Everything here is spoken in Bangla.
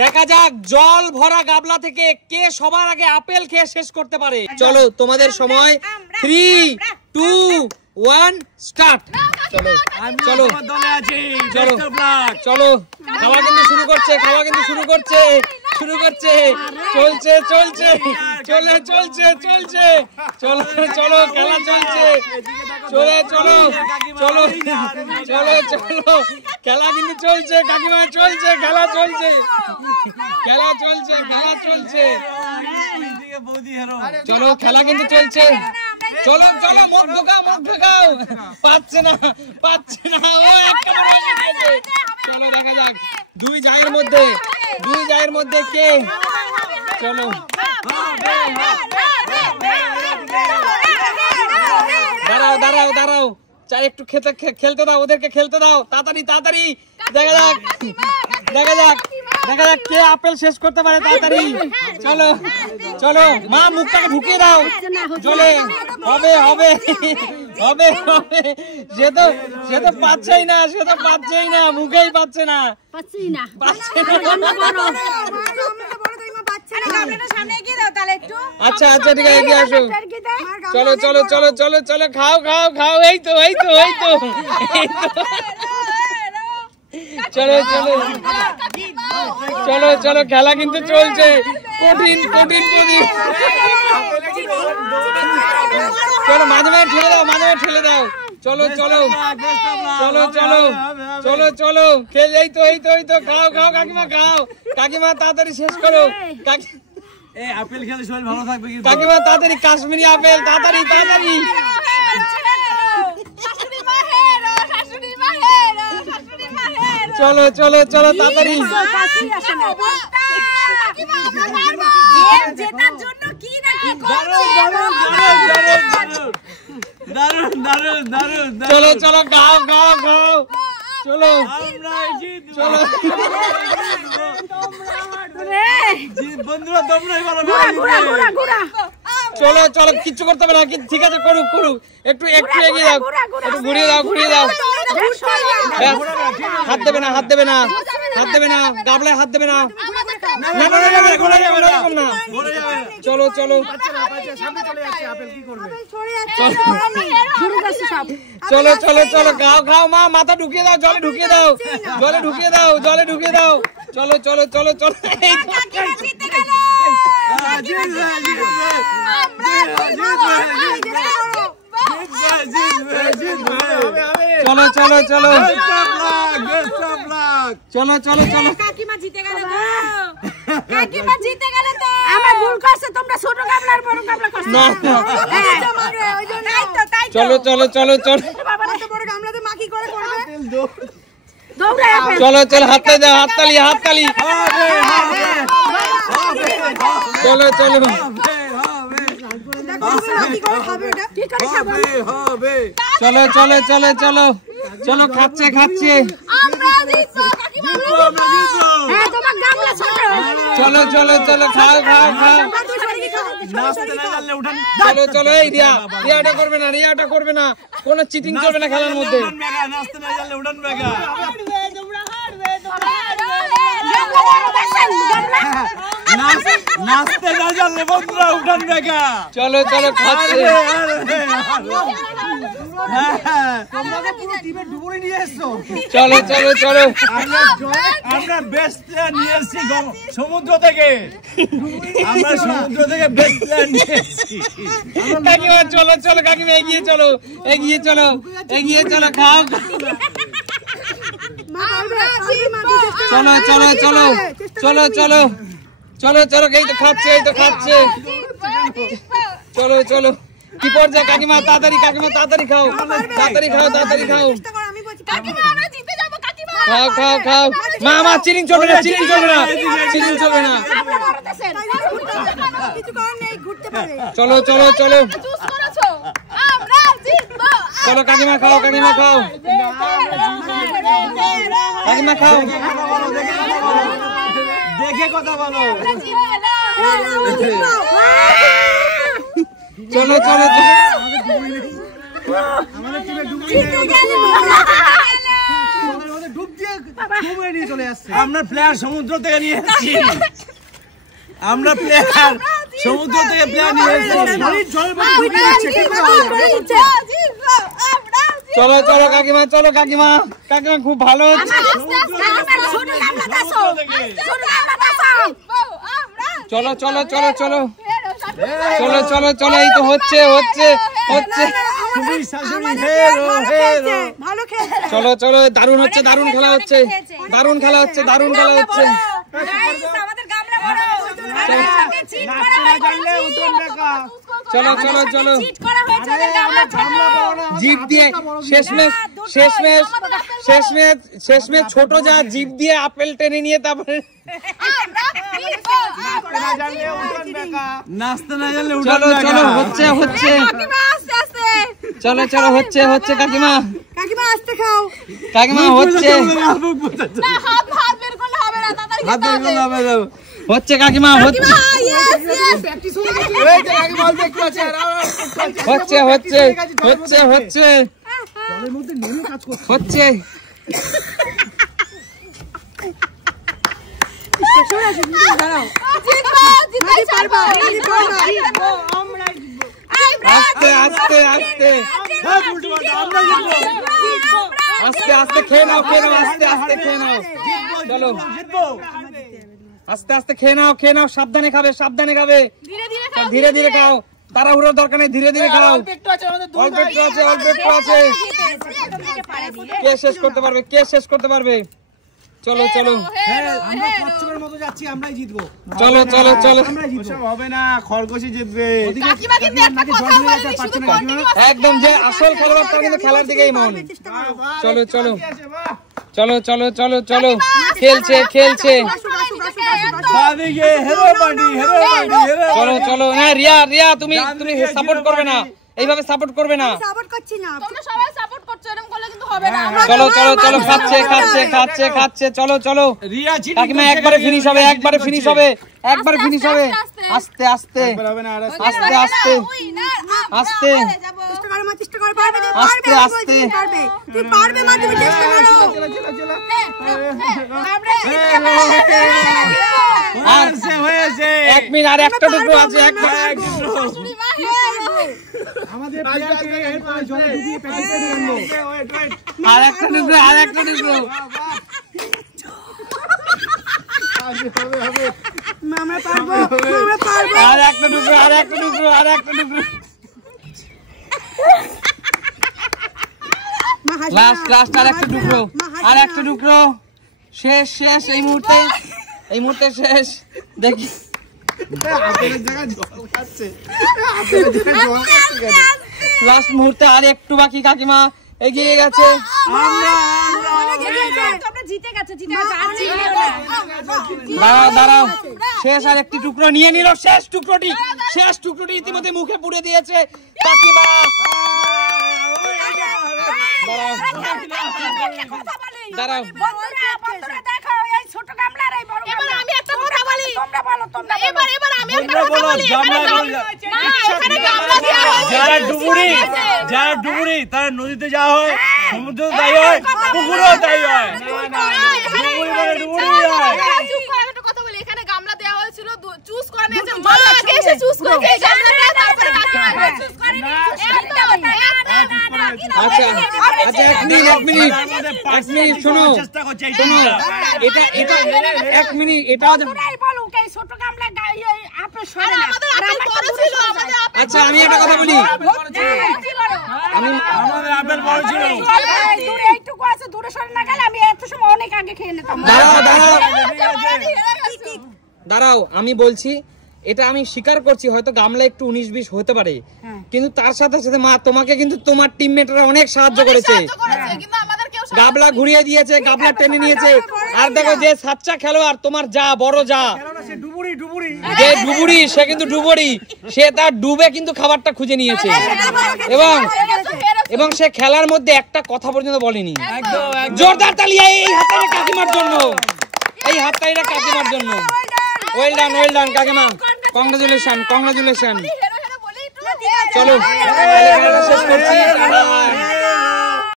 দেখা যাক জল ভরা গাবলা থেকে কে সবার আগে আপেল খেয়ে শেষ করতে পারে। চলো তোমাদের সময় 3, 2, 1 স্টার্ট। চলো চলো চলো চলো খাওয়া কিন্তু শুরু করছে, খাওয়া কিন্তু শুরু করছে, চলছে চলছে চলে চলছে চলছে চলো চলো খেলা চলছে, চলে চলো চলো চলো চলো খেলা কিন্তু চলছে কাকিমা, চলছে খেলা চলছে, খেলা চলছে, খেলা চলছে, চলো খেলা কিন্তু চলছে, চলো চলো মুখ ঢোকাও, পাচ্ছে না ও একটা বড় হয়ে গেছে। চলো দেখা যাক দুই জায়ের মধ্যে কে, চলো দাঁড়াও চাই একটু খেলতে দাও, ওদেরকে খেলতে দাও, তাড়াতাড়ি দেখা যাক কে আপেল শেষ করতে পারে তাড়াতাড়ি। চলো চলো মা মুখটাকে ঢুকিয়ে দাও, চলে হবে সে তো পাচ্ছেই না, মুখেই পাচ্ছে না। আচ্ছা ঠিক আছে এগিয়ে আসো, চলো চলো চলো চলো চলো খাও এই তো চলো চলো চলো চলো খেলা কিন্তু চলছে, কঠিন চলো মাঝে ঠেলে দাও, চলো চলো চলো চলো চলো চলো এই তো খাও কাকিমা তাড়াতাড়ি শেষ করো, আপেল খেলে শরীর ভালো থাকবে কাকিমা তাড়াতাড়ি, কাশ্মীরি আপেল তাড়াতাড়ি চলো চলো চলো তাড়াতাড়ি, চলো চলো গাও চলো চলো বন্ধুরা তোমরাই বলো, চলো চলো কিচ্ছু করতে হবে না, ঠিক আছে করুক একটু এগিয়ে দাও, একটু ঘুরিয়ে দাও হাত দেবে না গাবলায় হাত দেবে না, চলো চলো চলো চলো চলো খাও মা, মাথা ঢুকিয়ে দাও, জলে ঢুকিয়ে দাও চলো চলো চলো চলো চলো চলো চলো চলো চলো চলো কাকিমা জিতে গেল তো, আমার ভুল করছে, তোমরা ছোট গাবলার বড় গাবলা করছো না চলো চলো চলো চলো বড় গামলাতে মাখি করে করবে, চলো চলো হাততালি চলো চলো চলো চলো চলো চলো চলো খাচ্ছে চলো চলো চলো খাও চলো চলো এই রিয়াটা করবে না কোনো চিটিং করবে না খেলার মধ্যে, নাচতে না জানলে বন্ধুরা উঠান দেখা, চলো চলো খাচ্ছে, চলো চলো চলো আমরা বেস্ট প্লেয়ার নিয়ে এসেছি সমুদ্র থেকে, বেস্ট প্লেয়ার নিয়ে এসেছি কাকিমা, চলো চলো কাকিমা এগিয়ে চলো খাও চলো চলো চলো চলো চলো চলো চলো এই তো খাচ্ছে চলো চলো কি পর্যায়ে কাকিমা, তাড়াতাড়ি খাও খাও মা চিনিং চলবে না চলো চলো চলো চলো কাকিমা খাও দেখে কথা বলো, চলো চলো আমরা প্লেয়ার সমুদ্র থেকে নিয়ে এসেছি। আমরা প্লেয়ার সমুদ্র থেকে প্লেয়ার নিয়ে এসেছি। চলো চলো কাকিমা, চলো কাকিমা, কাকিমা খুব ভালো হচ্ছে। চলো চলো চলো চলো চলো চলো চলো, এই তো হচ্ছে হচ্ছে হচ্ছে। চলো চলো, দারুণ হচ্ছে, দারুণ খেলা হচ্ছে, দারুণ খেলা হচ্ছে, দারুণ খেলা হচ্ছে। চলো চলো চলো, জিপ দিয়ে শেষমেশ ছোট যা জিপ দিয়ে আপেল টেনে নিয়ে তারপরে নাচতে না জানলে চলো চলো, হচ্ছে হচ্ছে, চলো চলো, হচ্ছে হচ্ছে কাকিমা, কাকিমা আসতে খাও। কাকিমা হচ্ছে হচ্ছে কাকিমা, হচ্ছে হচ্ছে হচ্ছে হচ্ছে হচ্ছে হচ্ছে। আস্তে আস্তে আস্তে আস্তে আস্তে খেয়ে নাও, খেয়ে নাও, আস্তে আস্তে খেয়ে নাও। চলো আস্তে আস্তে খেয়ে নাও, খেয়ে নাও, সাবধানে খাবে, সাবধানে খাবে, ধীরে ধীরে খাও, তাড়াহুড়োর দরকার নেই, ধীরে ধীরে খাও। অল্প একটু আছে, অল্প একটু আছে। কে শেষ করতে পারবে, কে শেষ করতে পারবে? চলো চলো, আমরা কচ্ছপের মতো যাচ্ছি, আমরাই জিতবো। চলো চলো চলো, হবে না, খরগোশই জিতবে। একদম যে আসল খেলোয়াড় তার কিন্তু খেলার দিকেই মন। চলো চলো চলো চলো চলো চলো, খেলছে খেলছে। চলো চলো, হ্যাঁ রিয়া, রিয়া তুমি তুমি সাপোর্ট করবে না, এইভাবে সাপোর্ট করবে না। সাপোর্ট করছি না, তোমরা সবাই সাপোর্ট করছো, এরকম করলে কিন্তু হবে না। চলো চলো চলো, খাচ্ছে খাচ্ছে খাচ্ছে খাচ্ছে, চলো চলো। রিয়া কাকিমা একবারে ফিনিশ হবে, একবারে ফিনিশ হবে, একবারে ফিনিশ হবে। আস্তে আস্তে আস্তে আস্তে আস্তে চেষ্টা করো মা, চেষ্টা করো, পারবে তুমি, আস্তে পারবে আস্তে। পারবে তুমি, পারবে মা, তুমি চেষ্টা করো। আর হয়েছে 1 মিনিট, আর একটা টুকরো আছে, আমাদের প্লেয়ারকে এরপরে জলে ডুবিয়ে প্যাকেটে দিয়ে আনবো। আর একটা টুকরো, আর একটা টুকরো। মা, আমরা পারবো, মা, আমরা পারবো। আর একটা টুকরো, আর একটা টুকরো, আর একটা টুকরো। মা, হাসি না। লাস্ট লাস্ট, আর একটা টুকরো, আর একটা টুকরো। শেষ শেষ, এই মুহূর্তে, এই মুহূর্তে শেষ। দেখি লাস্ট মুহূর্তে আর একটু বাকি, কাকিমা এগিয়ে গেছে। দাঁড়াও দাঁড়াও, শেষ আর একটি টুকরো নিয়ে নিল, শেষ টুকরোটি, শেষ টুকরোটি ইতিমধ্যে মুখে পুড়ে দিয়েছে কাকিমা। দাঁড়াও যারা ডুবুরি তারা নদীতে যাওয়া হয়, সমুদ্র দায়ী হয়, পুকুরও দায়ী হয়। কথা বলি, এখানে গামলা দেওয়া হয়েছিল, চুজ করে নিয়েছে মা, আগে এসে চুজ করেছে এই গামলাটা, তারপরে কাকিমা চুজ করে নিয়েছে। আচ্ছা আচ্ছা, 1 মিনিট 1 মিনিট 1 মিনিট, শোনো শোনো, এটা এটা 1 মিনিট, এটা ছোট গামলা আচ্ছা আমি একটা কথা বলি, আমি আমাদের আপেল বড় ছিল। দূরে একটু আছে, দূরে সরে না গেলে আমি এত সময় অনেক আগে খেয়ে নিতাম। দাঁড়াও দাঁড়াও দাঁড়াও, আমি বলছি, এটা আমি স্বীকার করছি হয়তো গামলা একটু 19-20 হতে পারে, কিন্তু তার সাথে সাথে মা তোমাকে কিন্তু তোমার টিমমেটরা অনেক সাহায্য করেছে। কিন্তু আমাদের কেউ গাবলা ঘুরিয়ে দিয়েছে, গাবলা টেনে নিয়েছে। আর দেখো যে সাচ্চা খেলোয়াড় তোমার যা বড় যা, যে ডুবুরি, সে কিন্তু ডুবুরি, সে তার ডুবে কিন্তু খাবারটা খুঁজে নিয়েছে, এবং সে খেলার মধ্যে একটা কথা পর্যন্ত বলেনি। জোরদার তালিয়া এই হাততালি কাকিমার জন্য, এই হাততালিটা কাকিমার জন্য। ওয়েল ডান, ওয়েল ডান কাকিমা, কংগ্রাচুলেশন, কংগ্রাচুলেশন। চলো শেষ করছি।